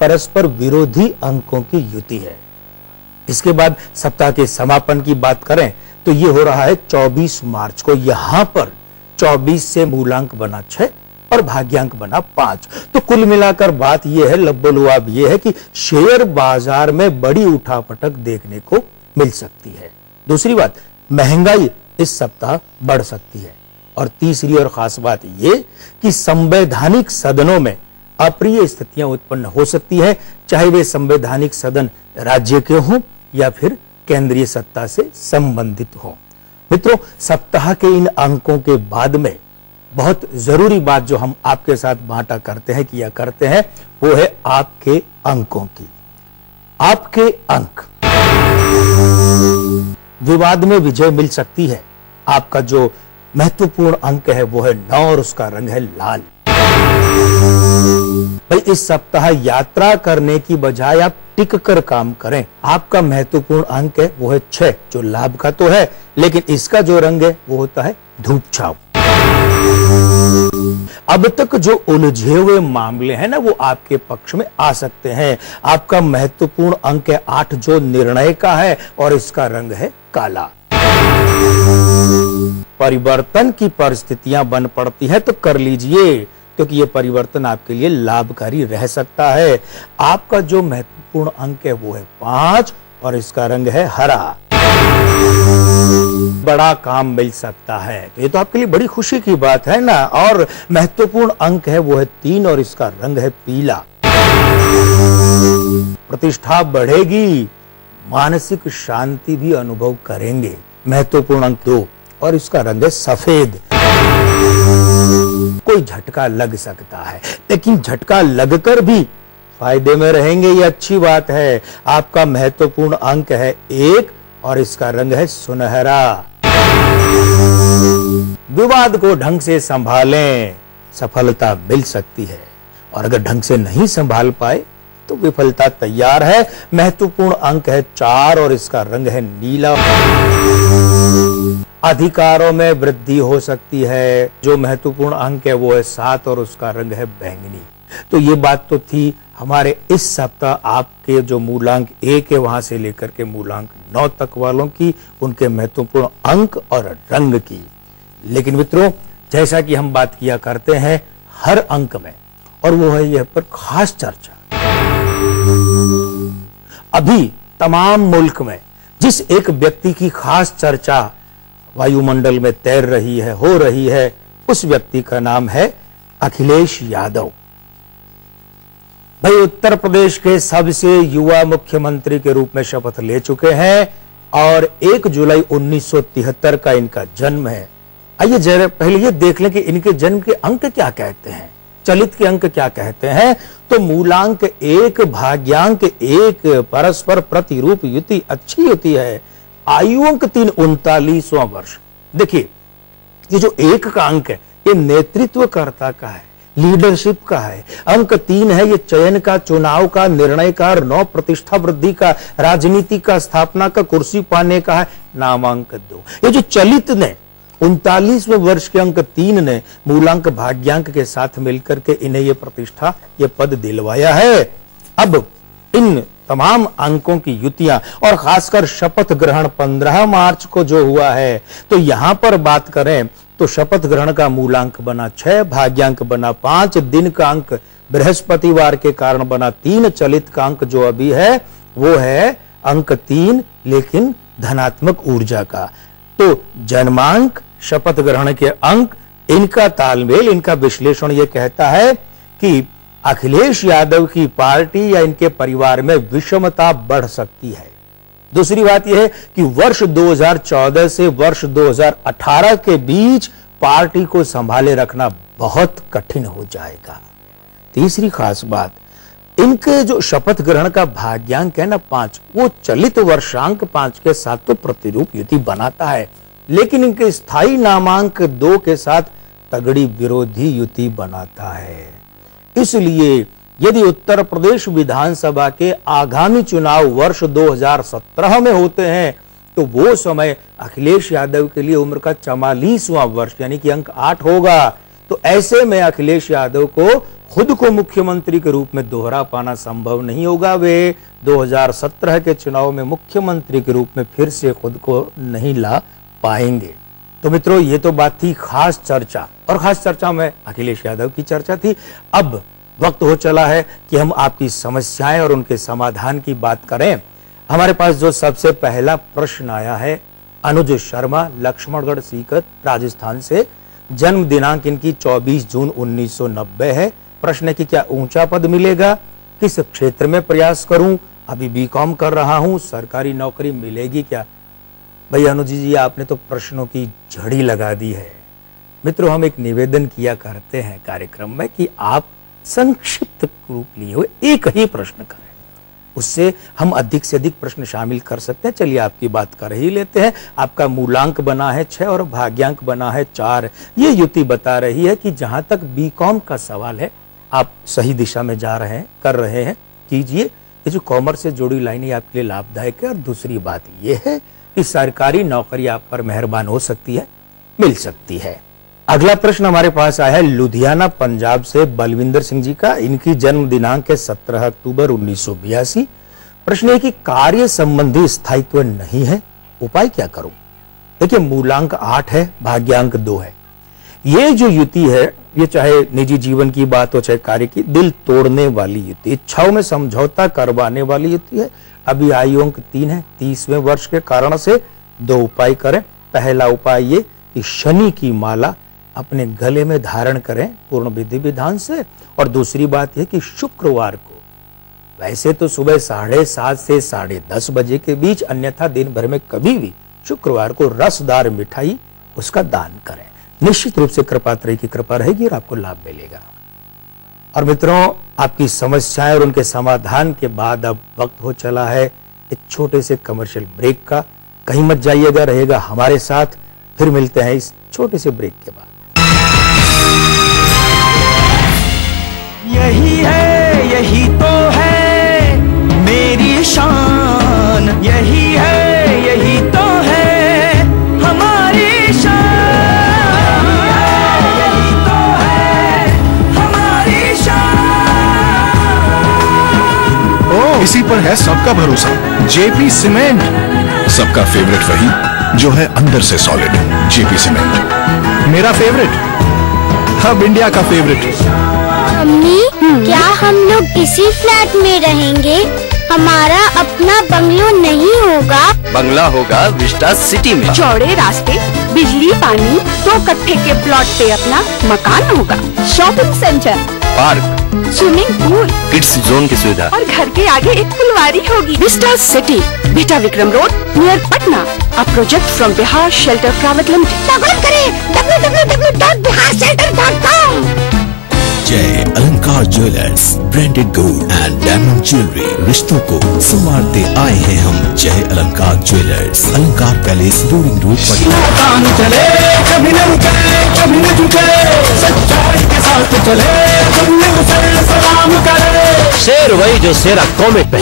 परस्पर विरोधी अंकों की युति है। इसके बाद सप्ताह के समापन की बात करें तो ये हो रहा है 24 मार्च को। यहां पर 24 से मूलांक बना 6 और भाग्यांक बना 5। तो कुल मिलाकर बात यह है, लब्बो-लुआब यह है कि शेयर बाजार में बड़ी उठापटक देखने को मिल सकती है। दूसरी बात, महंगाई इस सप्ताह बढ़ सकती है। और तीसरी और खास बात यह कि संवैधानिक सदनों में अप्रिय स्थितियां उत्पन्न हो सकती है, चाहे वे संवैधानिक सदन राज्य के हों या फिर केंद्रीय सत्ता से संबंधित हों। मित्रों, सप्ताह के इन अंकों के बाद में बहुत जरूरी बात जो हम आपके साथ बांटा करते हैं, किया करते हैं, वो है आपके अंकों की। आपके अंक, विवाद में विजय मिल सकती है। आपका जो महत्वपूर्ण अंक है वो है 9 और उसका रंग है लाल। भाई, इस सप्ताह यात्रा करने की बजाय आप टिक कर काम करें। आपका महत्वपूर्ण अंक है वो है 6, जो लाभ का तो है, लेकिन इसका जो रंग है वो होता है धूप छाव। अब तक जो उलझे हुए मामले हैं ना, वो आपके पक्ष में आ सकते हैं। आपका महत्वपूर्ण अंक है 8, जो निर्णय का है, और इसका रंग है काला। परिवर्तन की परिस्थितियां बन पड़ती है तो कर लीजिए, क्योंकि ये परिवर्तन आपके लिए लाभकारी रह सकता है। आपका जो महत्वपूर्ण अंक है वो है 5 और इसका रंग है हरा। बड़ा काम मिल सकता है, तो ये तो आपके लिए बड़ी खुशी की बात है ना। और महत्वपूर्ण अंक है वो है 3 और इसका रंग है पीला। प्रतिष्ठा बढ़ेगी, मानसिक शांति भी अनुभव करेंगे। महत्वपूर्ण अंक 2 और इसका रंग है सफेद। कोई झटका लग सकता है, लेकिन झटका लगकर भी फायदे में रहेंगे, ये अच्छी बात है। आपका महत्वपूर्ण अंक है 1 और इसका रंग है सुनहरा। विवाद को ढंग से संभालें, सफलता मिल सकती है, और अगर ढंग से नहीं संभाल पाए तो विफलता तैयार है। महत्वपूर्ण अंक है 4 और इसका रंग है नीला। अधिकारों में वृद्धि हो सकती है। जो महत्वपूर्ण अंक है वो है 7 और उसका रंग है बैंगनी। तो ये बात तो थी हमारे इस सप्ताह आपके जो मूलांक 1 है वहां से लेकर के मूलांक 9 तक वालों की, उनके महत्वपूर्ण अंक और रंग की। लेकिन मित्रों, जैसा कि हम बात किया करते हैं हर अंक में, और वो है यह पर खास चर्चा। अभी तमाम मुल्क में जिस एक व्यक्ति की खास चर्चा वायुमंडल में तैर रही है, हो रही है, उस व्यक्ति का नाम है अखिलेश यादव। भाई, उत्तर प्रदेश के सबसे युवा मुख्यमंत्री के रूप में शपथ ले चुके हैं और 1 जुलाई 1973 का इनका जन्म है। आइए जरा पहले ये देख लें कि इनके जन्म के अंक क्या कहते हैं, चलित के अंक क्या कहते हैं। तो मूलांक 1, भाग्यांक 1, परस्पर प्रतिरूप युति अच्छी युति है। आयु अंक 3, 39वां वर्ष। देखिए, ये जो 1 का अंक है ये नेतृत्वकर्ता का है, लीडरशिप का है। अंक 3 है ये चयन का, चुनाव का, निर्णय का, और 9 प्रतिष्ठा वृद्धि का, राजनीति का, स्थापना का, कुर्सी पाने का है। नामांक 2, ये जो चलित ने 39वें वर्ष के अंक 3 ने मूलांक भाग्यांक के साथ मिलकर के इन्हें ये प्रतिष्ठा, ये पद दिलवाया है। अब इन तमाम अंकों की युतियां और खासकर शपथ ग्रहण 15 मार्च को जो हुआ है, तो यहां पर बात करें तो शपथ ग्रहण का मूलांक बना 6, भाग्यांक बना 5, दिन का अंक बृहस्पतिवार के कारण बना 3, चलित का अंक जो अभी है वो है अंक 3, लेकिन धनात्मक ऊर्जा का। तो जन्मांक, शपथ ग्रहण के अंक, इनका तालमेल, इनका विश्लेषण ये कहता है कि अखिलेश यादव की पार्टी या इनके परिवार में विषमता बढ़ सकती है। दूसरी बात यह है कि वर्ष 2014 से वर्ष 2018 के बीच पार्टी को संभाले रखना बहुत कठिन हो जाएगा। तीसरी खास बात, इनके जो शपथ ग्रहण का भाग्यांक है ना 5, वो चलित वर्षांक 5 के साथ तो प्रतिरूप युति बनाता है, लेकिन इनके स्थायी नामांक 2 के साथ तगड़ी विरोधी युति बनाता है। इसलिए यदि उत्तर प्रदेश विधानसभा के आगामी चुनाव वर्ष 2017 में होते हैं तो वो समय अखिलेश यादव के लिए उम्र का 44वां वर्ष यानी कि अंक 8 होगा। तो ऐसे में अखिलेश यादव को खुद को मुख्यमंत्री के रूप में दोहरा पाना संभव नहीं होगा। वे 2017 के चुनाव में मुख्यमंत्री के रूप में फिर से खुद को नहीं ला पाएंगे। तो मित्रों, ये तो बात थी खास चर्चा, और खास चर्चा में अखिलेश यादव की चर्चा थी। अब वक्त हो चला है कि हम आपकी समस्याएं और उनके समाधान की बात करें। हमारे पास जो सबसे पहला प्रश्न आया है, अनुज शर्मा, लक्ष्मणगढ़ सीकर, राजस्थान से। जन्म दिनांक इनकी 24 जून 1990 है। प्रश्न है कि क्या ऊंचा पद मिलेगा, किस क्षेत्र में प्रयास करूं, अभी बीकॉम कर रहा हूं, सरकारी नौकरी मिलेगी क्या? भाई अनुज जी, आपने तो प्रश्नों की झड़ी लगा दी है। मित्रों, हम एक निवेदन किया करते हैं कार्यक्रम में कि आप संक्षिप्त रूप लिए हुए एक ही प्रश्न करें, उससे हम अधिक से अधिक प्रश्न शामिल कर सकते हैं। चलिए आपकी बात कर ही लेते हैं। आपका मूलांक बना है 6 और भाग्यांक बना है 4। ये युति बता रही है कि जहां तक बीकॉम का सवाल है, आप सही दिशा में जा रहे हैं, कर रहे हैं, कीजिए। ये जो कॉमर्स से जुड़ी लाइनें आपके लिए लाभदायक है। और दूसरी बात ये है कि सरकारी नौकरी आप पर मेहरबान हो सकती है, मिल सकती है। अगला प्रश्न हमारे पास आया है लुधियाना पंजाब से बलविंदर सिंह जी का। इनकी जन्म दिनांक है 17 अक्टूबर 1982। प्रश्न है कि कार्य संबंधी स्थायित्व नहीं है, उपाय क्या करूं? देखिए, मूलांक 8 है, भाग्यांक 2 है। ये जो युति है, ये चाहे निजी जीवन की बात हो चाहे कार्य की, दिल तोड़ने वाली युति, इच्छाओं में समझौता करवाने वाली युति है। अभी आयु अंक 3 है, 30वें वर्ष के कारण से 2 उपाय करें। पहला उपाय ये कि शनि की माला अपने गले में धारण करें पूर्ण विधि विधान से। और दूसरी बात यह कि शुक्रवार को, वैसे तो सुबह 7:30 से 10:30 बजे के बीच, अन्यथा दिन भर में कभी भी शुक्रवार को रसदार मिठाई उसका दान करें। निश्चित रूप से कृपात्रय की कृपा रहेगी और आपको लाभ मिलेगा। और मित्रों, आपकी समस्याएं और उनके समाधान के बाद अब वक्त हो चला है एक छोटे से कमर्शियल ब्रेक का। कहीं मत जाइएगा, रहेगा हमारे साथ। फिर मिलते हैं इस छोटे से ब्रेक के बाद। यही है, यही तो है मेरी शान, यही है, यही तो है हमारी शान, यही तो है हमारी शान। इसी पर है सबका भरोसा, जेपी सीमेंट। सबका फेवरेट वही जो है अंदर से सॉलिड, जेपी सीमेंट। मेरा फेवरेट, अब इंडिया का फेवरेट। मम्मी, क्या हम लोग इसी फ्लैट में रहेंगे? हमारा अपना बंगलो नहीं होगा? बंगला होगा विस्टा सिटी में। चौड़े रास्ते, बिजली, पानी, 2 कट्ठे के प्लॉट पे अपना मकान होगा। Shopping centre, park, swimming pool, kids zone की सुविधा और घर के आगे एक फुलवारी होगी। विस्टा सिटी, बेटा Vikram road, near Patna. A project from Bihar shelter private limited. Login करें www.biharcenter.com। जय अलंकार jewellers, branded gold and diamond jewellery. रिश्तों को संवारते आए हैं हम। जय अलंकार ज्वेलर्स, अलंकार पैलेस, बोरिंग रोड, काम चले कभी न रुके, कभी न झुके, सच्चाई के साथ चले, तुमने उसे सलाम करे। शेर वही जो शेरा कॉमेट पे।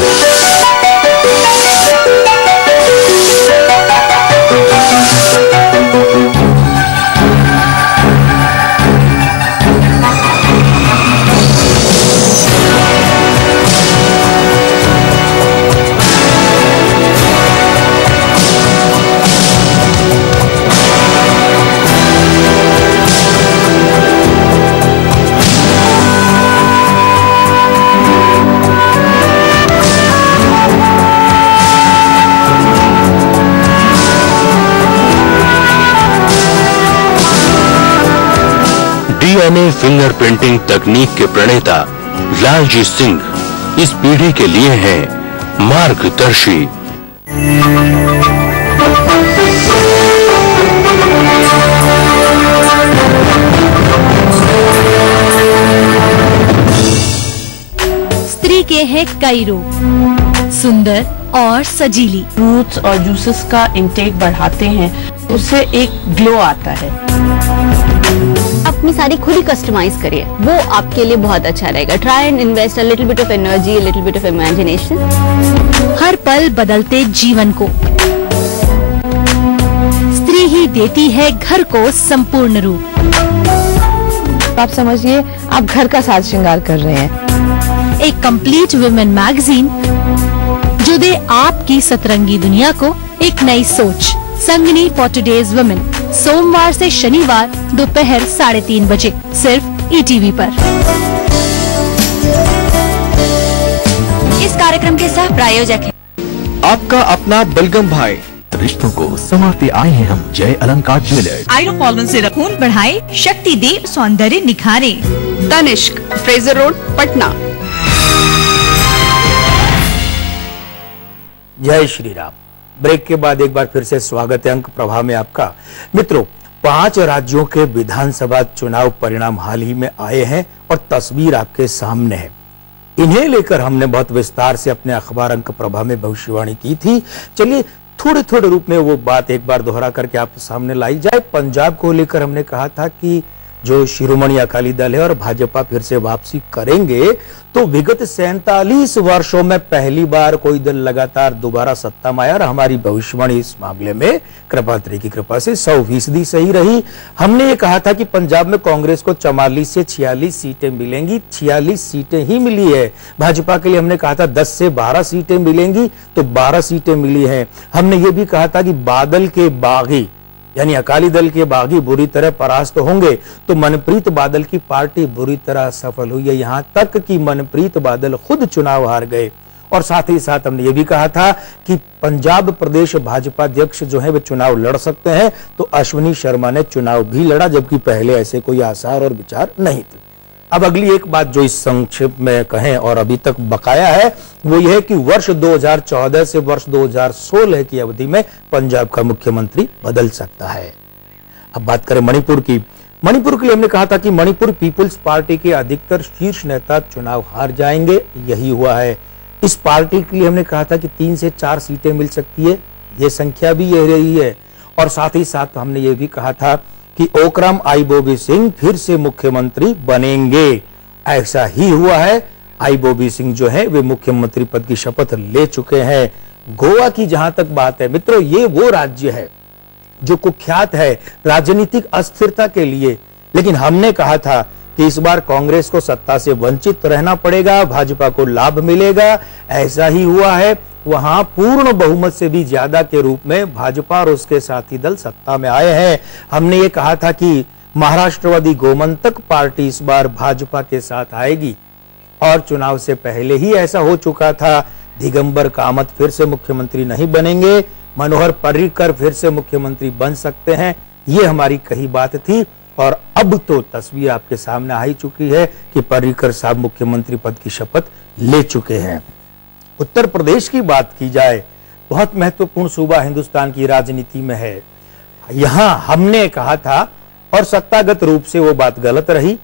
डीएनए फिंगर प्रिंटिंग तकनीक के प्रणेता लालजी सिंह इस पीढ़ी के लिए हैं मार्गदर्शी। स्त्री के हैं कई रूप, सुंदर और सजीली। फ्रूट्स और जूसेस का इंटेक बढ़ाते हैं, उससे एक ग्लो आता है। अपनी साड़ी खुद ही कस्टमाइज करिए, वो आपके लिए बहुत अच्छा रहेगा। Try and invest a little bit of energy, a little bit of imagination. हर पल बदलते जीवन को स्त्री ही देती है घर को संपूर्ण रूप। तो आप समझिए आप घर का साज श्रृंगार कर रहे हैं। एक कंप्लीट वुमेन मैगजीन जो दे आपकी सतरंगी दुनिया को एक नई सोच। संगनी फॉर टुडेज वुमेन, सोमवार से शनिवार दोपहर 3:30 बजे, सिर्फ ETV पर। इस कार्यक्रम के सह प्रायोजक है आपका अपना बलगम भाई। रिश्तों को संवारते आए हैं हम जय अलंकार ज्वेलर्स। आयरन फॉर्मन से खून बढ़ाए, शक्ति दे, सौंदर्य निखारे। Tanishq, Fraser Road, Patna. जय श्री राम। ब्रेक के बाद एक बार फिर से स्वागत है अंक प्रभा में आपका। मित्रों, 5 राज्यों के विधानसभा चुनाव परिणाम हाल ही में आए हैं और तस्वीर आपके सामने है। इन्हें लेकर हमने बहुत विस्तार से अपने अखबार अंक प्रभा में भविष्यवाणी की थी। चलिए थोड़े थोड़े रूप में वो बात एक बार दोहरा करके आपके सामने लाई जाए। पंजाब को लेकर हमने कहा था कि जो शिरोमणि अकाली दल है और भाजपा फिर से वापसी करेंगे तो विगत 47 वर्षों में पहली बार कोई दल लगातार दोबारा सत्ता में आया और हमारी भविष्यवाणी इस मामले में कृपात्री की कृपा से 100% सही रही। हमने ये कहा था कि पंजाब में कांग्रेस को 44 से 46 सीटें मिलेंगी, 46 सीटें ही मिली है। भाजपा के लिए हमने कहा था 10 से 12 सीटें मिलेंगी, तो 12 सीटें मिली हैं। हमने ये भी कहा था कि बादल के बागी यानी अकाली दल के बागी बुरी तरह परास्त होंगे, तो मनप्रीत बादल की पार्टी बुरी तरह सफल हुई है। यहां तक कि मनप्रीत बादल खुद चुनाव हार गए। और साथ ही साथ हमने ये भी कहा था कि पंजाब प्रदेश भाजपा अध्यक्ष जो है वे चुनाव लड़ सकते हैं, तो अश्विनी शर्मा ने चुनाव भी लड़ा, जबकि पहले ऐसे कोई आसार और विचार नहीं थे। अब अगली एक बात जो इस संक्षेप में कहें और अभी तक बकाया है वो यह है कि वर्ष 2014 से वर्ष 2016 की अवधि में पंजाब का मुख्यमंत्री बदल सकता है। अब बात करें मणिपुर की। मणिपुर के लिए हमने कहा था कि मणिपुर पीपुल्स पार्टी के अधिकतर शीर्ष नेता चुनाव हार जाएंगे, यही हुआ है। इस पार्टी के लिए हमने कहा था कि 3 से 4 सीटें मिल सकती है, ये संख्या भी यह रही है। और साथ ही साथ हमने ये भी कहा था कि ओकराम आइबोबी सिंह फिर से मुख्यमंत्री बनेंगे, ऐसा ही हुआ है। आइबोबी सिंह जो है वे मुख्यमंत्री पद की शपथ ले चुके हैं। गोवा की जहां तक बात है मित्रों, ये वो राज्य है जो कुख्यात है राजनीतिक अस्थिरता के लिए, लेकिन हमने कहा था कि इस बार कांग्रेस को सत्ता से वंचित रहना पड़ेगा, भाजपा को लाभ मिलेगा, ऐसा ही हुआ है। वहां पूर्ण बहुमत से भी ज्यादा के रूप में भाजपा और उसके साथी दल सत्ता में आए हैं। हमने ये कहा था कि महाराष्ट्रवादी गोमंतक पार्टी इस बार भाजपा के साथ आएगी और चुनाव से पहले ही ऐसा हो चुका था। दिगंबर कामत फिर से मुख्यमंत्री नहीं बनेंगे, मनोहर पर्रिकर फिर से मुख्यमंत्री बन सकते हैं, ये हमारी कही बात थी। और अब तो तस्वीर आपके सामने आ ही चुकी है कि पर्रिकर साहब मुख्यमंत्री पद की शपथ ले चुके हैं। उत्तर प्रदेश की बात की जाए, बहुत महत्वपूर्ण सूबा हिंदुस्तान की राजनीति में है। यहां हमने कहा था और सत्तागत रूप से वो बात गलत रही,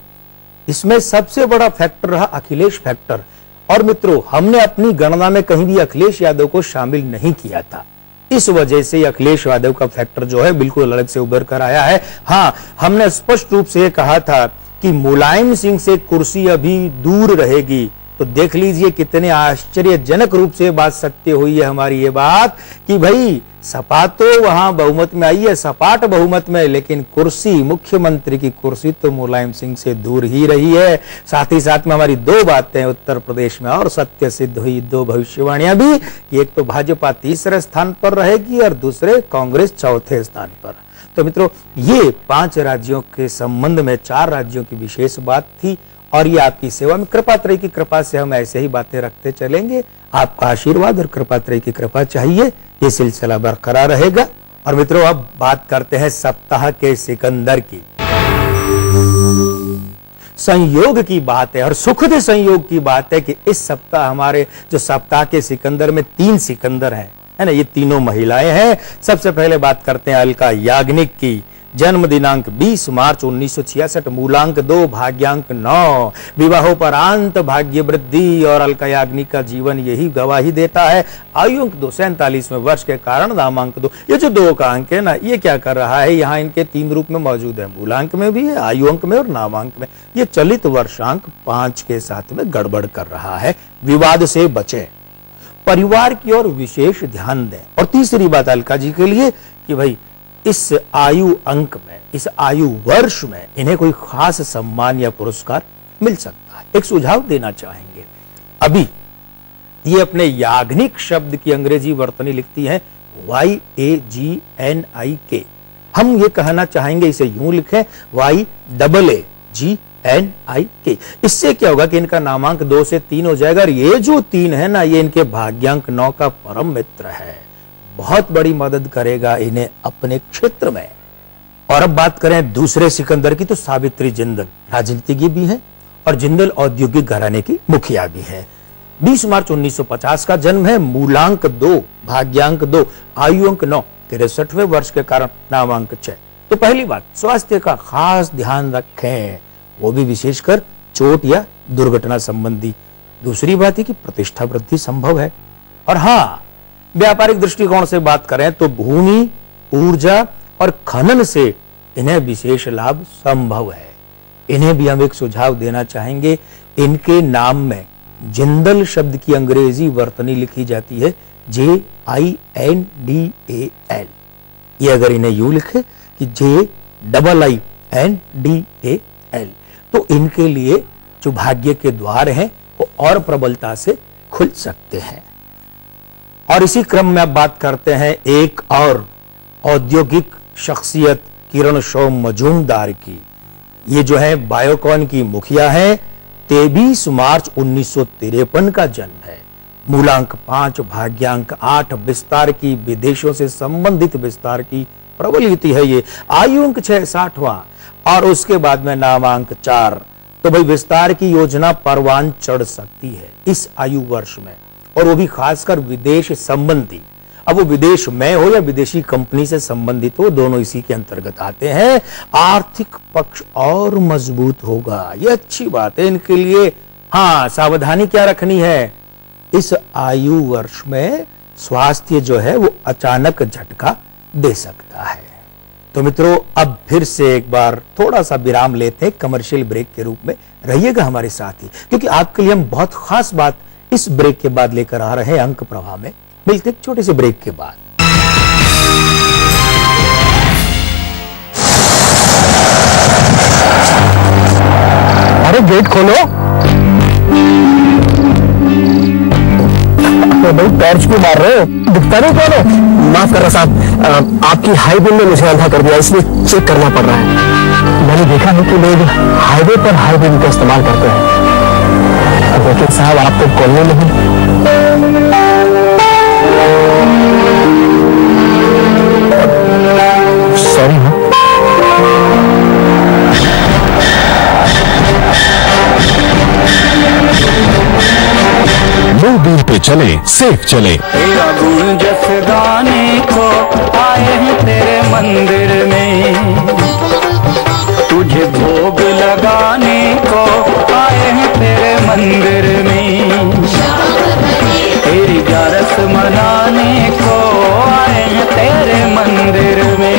इसमें सबसे बड़ा फैक्टर रहा अखिलेश फैक्टर। और मित्रों, हमने अपनी गणना में कहीं भी अखिलेश यादव को शामिल नहीं किया था, इस वजह से अखिलेश यादव का फैक्टर जो है बिल्कुल अलग से उभर कर आया है। हाँ, हमने स्पष्ट रूप से कहा था कि मुलायम सिंह से कुर्सी अभी दूर रहेगी, तो देख लीजिए कितने आश्चर्यजनक रूप से बात सत्य हुई है हमारी ये बात कि भाई सपा तो वहां बहुमत में आई है, सपाट बहुमत में, लेकिन कुर्सी, मुख्यमंत्री की कुर्सी तो मुलायम सिंह से दूर ही रही है। साथ ही साथ में हमारी 2 बातें उत्तर प्रदेश में और सत्य सिद्ध हुई, 2 भविष्यवाणियां भी, एक तो भाजपा तीसरे स्थान पर रहेगी और दूसरे कांग्रेस चौथे स्थान पर। तो मित्रों, ये 5 राज्यों के संबंध में 4 राज्यों की विशेष बात थी और ये आपकी सेवा में कृपात्रय की कृपा से हम ऐसे ही बातें रखते चलेंगे। आपका आशीर्वाद और कृपात्रय की कृपा चाहिए, ये सिलसिला बरकरार रहेगा। और मित्रों, अब बात करते हैं सप्ताह के सिकंदर की। संयोग की बात है और सुखद संयोग की बात है कि इस सप्ताह हमारे जो सप्ताह के सिकंदर में 3 सिकंदर हैं, है ना, ये तीनों महिलाएं हैं। सबसे पहले बात करते हैं अलका याग्निक की। जन्म दिनांक 20 मार्च 1966, मूलांक 2, भाग्यांक 9, विवाहोपरांत भाग्य वृद्धि और अलका याग्निक का जीवन यही गवाही देता है। आयु अंक 247वें वर्ष के कारण नामांक 2। ये जो 2 का अंक है ना, ये क्या कर रहा है, यहाँ इनके 3 रूप में मौजूद है, मूलांक में भी है, आयु अंक में और नामांक में। ये चलित वर्षांक 5 के साथ में गड़बड़ कर रहा है। विवाद से बचें, परिवार की ओर विशेष ध्यान दें। और तीसरी बात अलका जी के लिए कि भाई इस आयु अंक में, इस आयु वर्ष में इन्हें कोई खास सम्मान या पुरस्कार मिल सकता है। एक सुझाव देना चाहेंगे। अभी ये अपने याग्निक शब्द की अंग्रेजी वर्तनी लिखती है YAGNIK। हम ये कहना चाहेंगे, इसे यूं लिखें YAAGNIK। इससे क्या होगा कि इनका नामांक 2 से 3 हो जाएगा। और ये जो 3 है ना, ये इनके भाग्यांक 9 का परम मित्र है, बहुत बड़ी मदद करेगा इन्हें अपने क्षेत्र में। और अब बात करें दूसरे सिकंदर की, तो सावित्री जिंदल राजनीतिज्ञ भी है और जिंदल औद्योगिक घराने की मुखिया भी है। 20 मार्च 1950 का जन्म है, मूलांक 2, भाग्यांक 2, आयु अंक 9, 63वें वर्ष के कारण नामांक 6। तो पहली बात, स्वास्थ्य का खास ध्यान रखें, वो भी विशेषकर चोट या दुर्घटना संबंधी। दूसरी बात है कि प्रतिष्ठा वृद्धि संभव है। और हाँ, व्यापारिक दृष्टिकोण से बात करें तो भूमि, ऊर्जा और खनन से इन्हें विशेष लाभ संभव है। इन्हें भी हम एक सुझाव देना चाहेंगे। इनके नाम में जिंदल शब्द की अंग्रेजी वर्तनी लिखी जाती है JINDAL। ये अगर इन्हें यूं लिखे कि JIINDAL, तो इनके लिए जो भाग्य के द्वार हैं वो और प्रबलता से खुल सकते हैं। और इसी क्रम में अब बात करते हैं एक और औद्योगिक शख्सियत किरण शोम मजूमदार की। ये जो है बायोकॉन की मुखिया है। 23 मार्च 1953 का जन्म है, मूलांक 5, भाग्यांक 8, विस्तार की, विदेशों से संबंधित विस्तार की प्रबल युति है ये। आयु अंक 6, 60वां, और उसके बाद में नामांक 4। तो भाई विस्तार की योजना परवान चढ़ सकती है इस आयु वर्ष में, और वो भी खासकर विदेश संबंधी। अब वो विदेश में हो या विदेशी कंपनी से संबंधित हो, दोनों इसी के अंतर्गत आते हैं। आर्थिक पक्ष और मजबूत होगा, ये अच्छी बात है इनके लिए। हाँ, सावधानी क्या रखनी है, इस आयु वर्ष में स्वास्थ्य जो है वो अचानक झटका दे सकता है। तो मित्रों, अब फिर से एक बार थोड़ा सा विराम लेते हैं कमर्शियल ब्रेक के रूप में। रहिएगा हमारे साथ ही, क्योंकि आपके लिए हम बहुत खास बात इस ब्रेक के बाद लेकर आ रहे हैं अंक प्रवाह में। मिलते एक छोटे से ब्रेक के बाद। अरे गेट खोलो। तो भाई टॉर्च क्यों मार रहे हो, दिखता नहीं कौन हो? माफ कर रहा साहब, आपकी हाई बीम ने मुझे अंधा कर दिया, इसलिए चेक करना पड़ रहा है। मैंने देखा है कि लोग हाईवे पर हाई बीम का इस्तेमाल करते हैं, लेकिन साहब आप तो कॉलोनी नहीं। सॉरी। लो बीम पे चले, सेफ चले। तेरा गुण जस गाने को आए हैं तेरे मंदिर में, तुझे भोग लगाने को आए हैं तेरे मंदिर में, तेरी ग्यारस मनाने को आए हैं तेरे मंदिर में।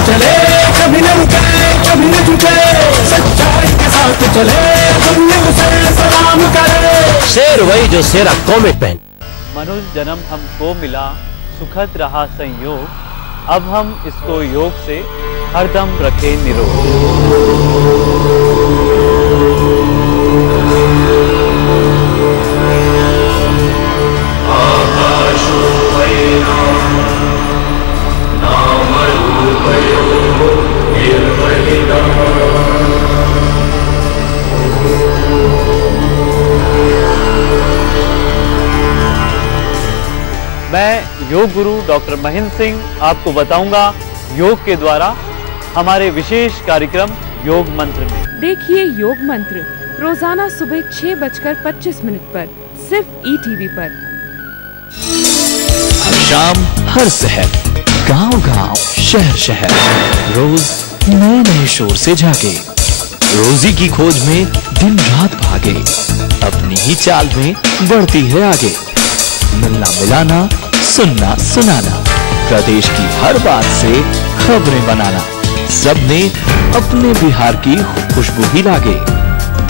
चले कभी न रुके, कभी न झुके, सच्चाई के साथ चले, दुनिया उसे सलाम करे। शेर वही जो शेरा कमिटमेंट। मनुष्य जन्म हमको मिला, सुखद रहा संयोग, अब हम इसको योग से हरदम रखें निरोग। मैं योग गुरु डॉक्टर महेंद्र सिंह आपको बताऊंगा योग के द्वारा हमारे विशेष कार्यक्रम योग मंत्र में। देखिए योग मंत्र रोजाना सुबह 6:25 पर सिर्फ ETV पर। हर शाम, हर शहर, गांव-गांव, शहर-शहर, रोज नए शोर से जागे, रोजी की खोज में दिन रात भागे, अपनी ही चाल में बढ़ती है आगे। मिलना मिलाना, सुनना सुनाना, प्रदेश की हर बात से खबरें बनाना, सबने अपने बिहार की खुशबू ही लागे।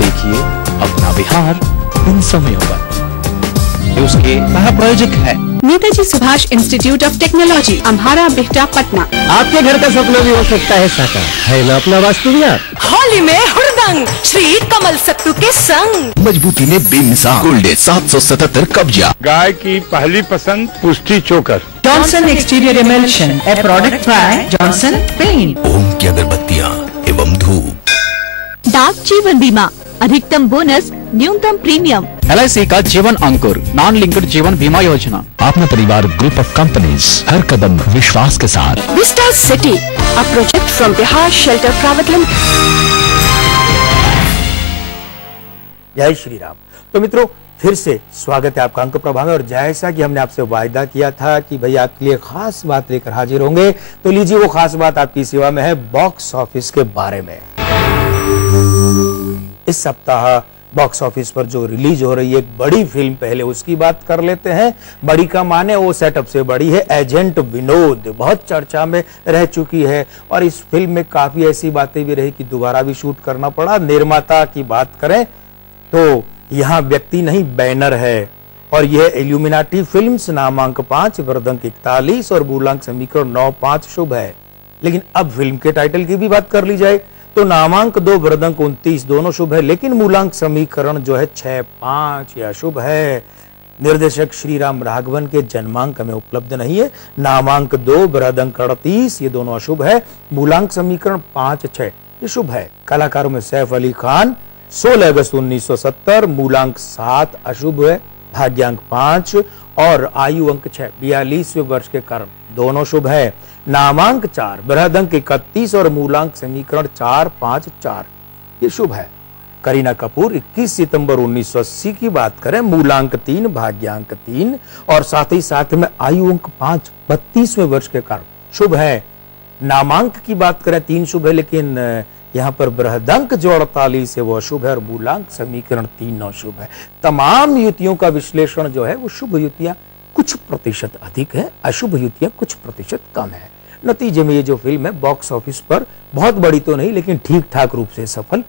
देखिए अपना बिहार इन समयों पर। उसके महाप्रायोजक है Netaji Subhash Institute of Technology, Amhara, Bihta, Patna. आपके घर का सपना भी हो सकता है साकार, है ना अपना वास्तु विहार। होली में हुड़दंग श्री कमल सत्तू के संग। मजबूती में बेमिसाल गोल्डे 777 कब्जा। गाय की पहली पसंद पुष्टि चोकर। जॉनसन एक्सटीरियर एमल्शन, ए प्रोडक्ट बाय जॉनसन पेंट। ओम की अगरबत्तियाँ एवं धूप। डाक जीवन बीमा, अधिकतम बोनस, न्यूनतम प्रीमियम। LIC का जीवन अंकुर, नॉन लिंक्ड जीवन बीमा योजना। अपना परिवार ग्रुप ऑफ कंपनीज, हर कदम विश्वास के साथ। Vista city, a project from Bihar shelter private limited. जय श्री राम। तो मित्रों, फिर से स्वागत है आपका अंक प्रभा में। और जैसा कि हमने आपसे वायदा किया था कि भाई आपके लिए खास बात लेकर हाजिर होंगे, तो लीजिए वो खास बात आपकी सेवा में है, बॉक्स ऑफिस के बारे में। इस सप्ताह बॉक्स ऑफिस पर जो रिलीज हो रही है एक बड़ी फिल्म, पहले उसकी बात कर लेते हैं। बड़ी का माने वो सेटअप से बड़ी है, एजेंट विनोद। बहुत चर्चा में रह चुकी है और इस फिल्म में काफी ऐसी बातें भी रही कि दोबारा भी शूट करना पड़ा। निर्माता की बात करें तो यहाँ व्यक्ति नहीं बैनर है और यह इल्यूमिनाटी फिल्म्स, नामांक 5, वर्धंक 41 और मूलांक समीकरण 9-5 शुभ है। लेकिन अब फिल्म के टाइटल की भी बात कर ली जाए तो नामांक 2, वर्धंक 29 दोनों शुभ है, लेकिन मूलांक समीकरण जो है 6-5 यह अशुभ है। निर्देशक श्रीराम राघवन के जन्मांक में उपलब्ध नहीं है। नामांक 2, वर्धंक 38 ये दोनों अशुभ है। मूलांक समीकरण 5-6 ये शुभ है। कलाकारों में सैफ अली खान 16 अगस्त 1970, मूलांक 7 अशुभ है, भाग्यांक 5 और आयु अंक 6 42वें वर्ष के कारण दोनों शुभ है। नामांक 4, बृहदंक 31 और मूलांक समीकरण 4-5-4 ये शुभ है। करीना कपूर 21 सितंबर 1980 की बात करें, मूलांक 3, भाग्यांक 3 और साथ ही साथ में आयु अंक 5 32वें वर्ष के कारण शुभ है। नामांक की बात करें 3 शुभ है, लेकिन यहाँ पर बृहदंक जो 48 है वो अशुभ है और मूलांक समीकरण 3 अशुभ है। तमाम युतियों का विश्लेषण जो है वो शुभ युतियां कुछ प्रतिशत अधिक है, अशुभ युतियां कुछ प्रतिशत कम है। नतीजे में ये जो फिल्म है बॉक्स ऑफिस पर बहुत बड़ी तो नहीं लेकिन ठीक ठाक रूप से सफल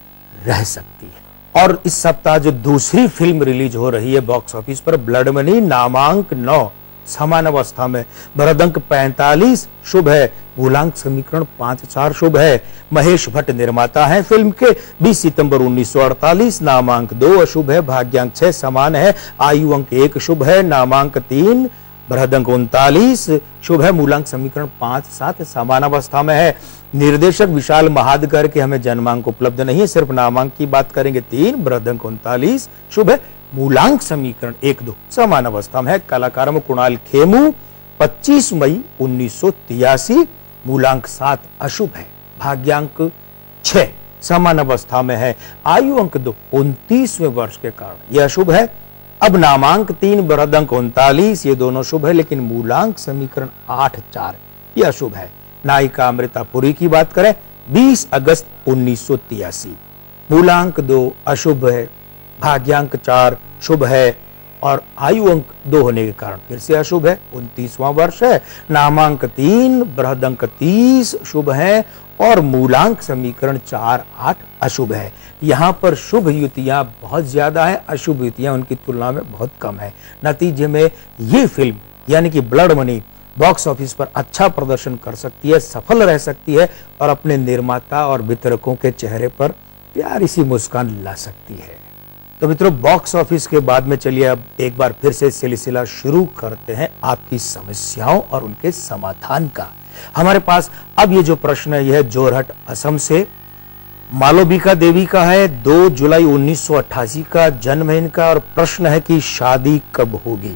रह सकती है। और इस सप्ताह जो दूसरी फिल्म रिलीज हो रही है बॉक्स ऑफिस पर, ब्लड मनी, नामांक 9 समान अवस्था में, बृहदंक 45 शुभ है, मूलांक समीकरण 5-4 शुभ है। महेश भट्ट निर्माता हैं फिल्म के। 20 सितंबर 1948, नामांक 2 अशुभ है, भाग्यांक 6 समान है, आयु अंक 1 शुभ है, नामांक 3, बृहदंक 39 शुभ है, मूलांक समीकरण 5-7 समान अवस्था में है। निर्देशक विशाल महादकर के हमें जन्मांक उपलब्ध नहीं है, सिर्फ नामांक की बात करेंगे 3, बृहदंक 39 शुभ है, मूलांक समीकरण 1-2 समान अवस्था में है। कलाकारों में कुणाल खेमू 25 मई 1983, मूलांक 7 अशुभ है, भाग्यांक 6 समान अवस्था में है, आयु अंक 2 29वें वर्ष के कारण यह अशुभ है। अब नामांक 3, बृहदंक 39 ये दोनों शुभ है, लेकिन मूलांक समीकरण 8-4 यह अशुभ है। नायिका अमृता पुरी की बात करें 20 अगस्त 1983, मूलांक 2 अशुभ है, भाग्यांक 4 शुभ है और आयु अंक 2 होने के कारण फिर से अशुभ है, 29वां वर्ष है। नामांक 3, बृहदंक 30 शुभ है और मूलांक समीकरण 4-8 अशुभ है। यहाँ पर शुभ युतियां बहुत ज्यादा है, अशुभ युतियां उनकी तुलना में बहुत कम है। नतीजे में ये फिल्म यानी कि ब्लड मनी बॉक्स ऑफिस पर अच्छा प्रदर्शन कर सकती है, सफल रह सकती है और अपने निर्माता और वितरकों के चेहरे पर प्यारी सी मुस्कान ला सकती है। तो मित्रों, बॉक्स ऑफिस के बाद में चलिए अब एक बार फिर से सिलसिला शुरू करते हैं आपकी समस्याओं और उनके समाधान का। हमारे पास अब ये जो प्रश्न है यह जोरहट असम से मालोबिका देवी का है। 2 जुलाई 1988 का जन्म है इनका और प्रश्न है कि शादी कब होगी।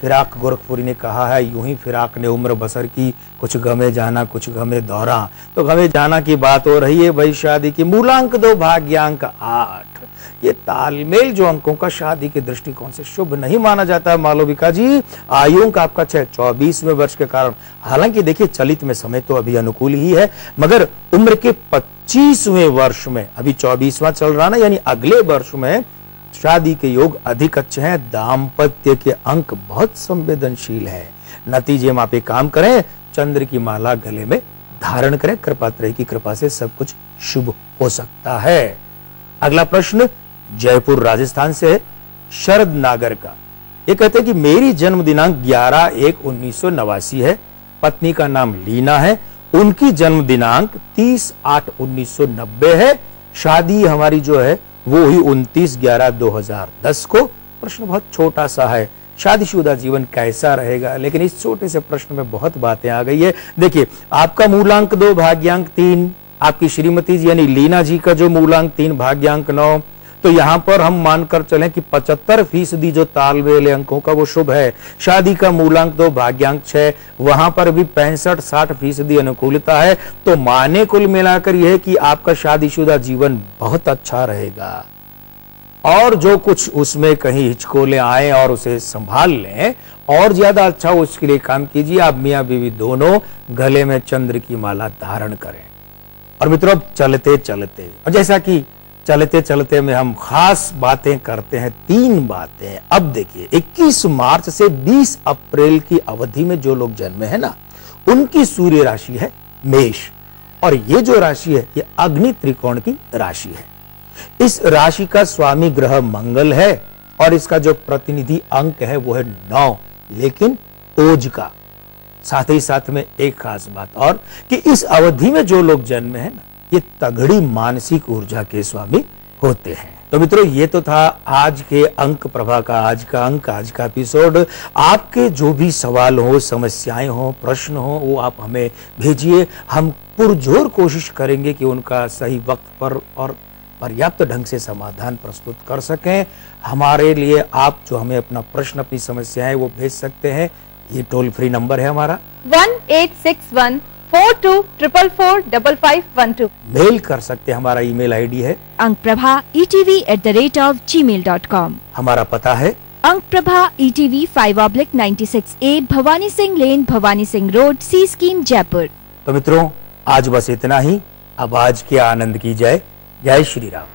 फिराक गोरखपुरी ने कहा है, यूं ही फिराक ने उम्र बसर की, कुछ गमे जाना कुछ गमे दौरा। तो गमे जाना की बात हो रही है भाई शादी की। मूलांक 2, भाग्यांक 8 ये तालमेल जो अंकों का शादी के दृष्टिकोण से शुभ नहीं माना जाता है मालोबिका जी। आयु अंक आपका 6 24वें वर्ष के कारण, हालांकि देखिए चलित में समय तो अभी अनुकूल ही है, मगर उम्र के 25वें वर्ष में, अभी 24वां चल रहा ना, यानी अगले वर्ष में शादी के योग अधिक अच्छे हैं। दाम्पत्य के अंक बहुत संवेदनशील है। नतीजे में आप एक काम करें, चंद्र की माला गले में धारण करें, कृपात्रय की कृपा से सब कुछ शुभ हो सकता है। अगला प्रश्न जयपुर राजस्थान से है, शरद नागर का। ये कहते हैं कि मेरी जन्म दिनांक 11/1/1989 है, पत्नी का नाम लीना है, उनकी जन्म दिनांक 30/8/1990 है, शादी हमारी जो है वो हुई 29/11/2010 को। प्रश्न बहुत छोटा सा है, शादीशुदा जीवन कैसा रहेगा, लेकिन इस छोटे से प्रश्न में बहुत बातें आ गई है। देखिए, आपका मूलांक 2, भाग्यांक 3, आपकी श्रीमती जी यानी लीना जी का जो मूलांक 3, भाग्यांक 9, तो यहां पर हम मानकर चलें कि 75% जो तालमेल अंकों का वो शुभ है। शादी का मूलांक 2, भाग्यांक 6, वहां पर भी 65-60% अनुकूलता है। तो माने कुल मिलाकर यह है कि आपका शादीशुदा जीवन बहुत अच्छा रहेगा, और जो कुछ उसमें कहीं हिचकोले आए और उसे संभाल लें और ज्यादा अच्छा उसके लिए काम कीजिए। आप मियां बीवी दोनों गले में चंद्र की माला धारण करें। और मित्रों, चलते चलते, और जैसा कि चलते चलते में हम खास बातें करते हैं, 3 बातें। अब देखिए, 21 मार्च से 20 अप्रैल की अवधि में जो लोग जन्मे हैं ना, उनकी सूर्य राशि है मेष, और ये जो राशि है ये अग्नि त्रिकोण की राशि है। इस राशि का स्वामी ग्रह मंगल है, और इसका जो प्रतिनिधि अंक है वो है 9, लेकिन ओज का। साथ ही साथ में एक खास बात और कि इस अवधि में जो लोग जन्मे हैं ना, ये तगड़ी मानसिक ऊर्जा के स्वामी होते हैं। तो मित्रों, ये तो था आज के अंक प्रभा का आज का अंक, आज का एपिसोड। आपके जो भी सवाल हो, समस्याएं हो, प्रश्न हो, वो आप हमें भेजिए। हम पुरजोर कोशिश करेंगे कि उनका सही वक्त पर और पर्याप्त ढंग से समाधान प्रस्तुत कर सकें। हमारे लिए आप जो हमें अपना प्रश्न, अपनी समस्याएं वो भेज सकते हैं। ये टोल फ्री नंबर है हमारा 186142445512। मेल कर सकते हैं, हमारा ईमेल आईडी है अंकप्रभा etv@gmail.com। हमारा पता है अंकप्रभा ETV 5/96A भवानी सिंह लेन, भवानी सिंह रोड, सी स्कीम, जयपुर। तो मित्रों, आज बस इतना ही। अब आज के आनंद की जय। जय श्री राम।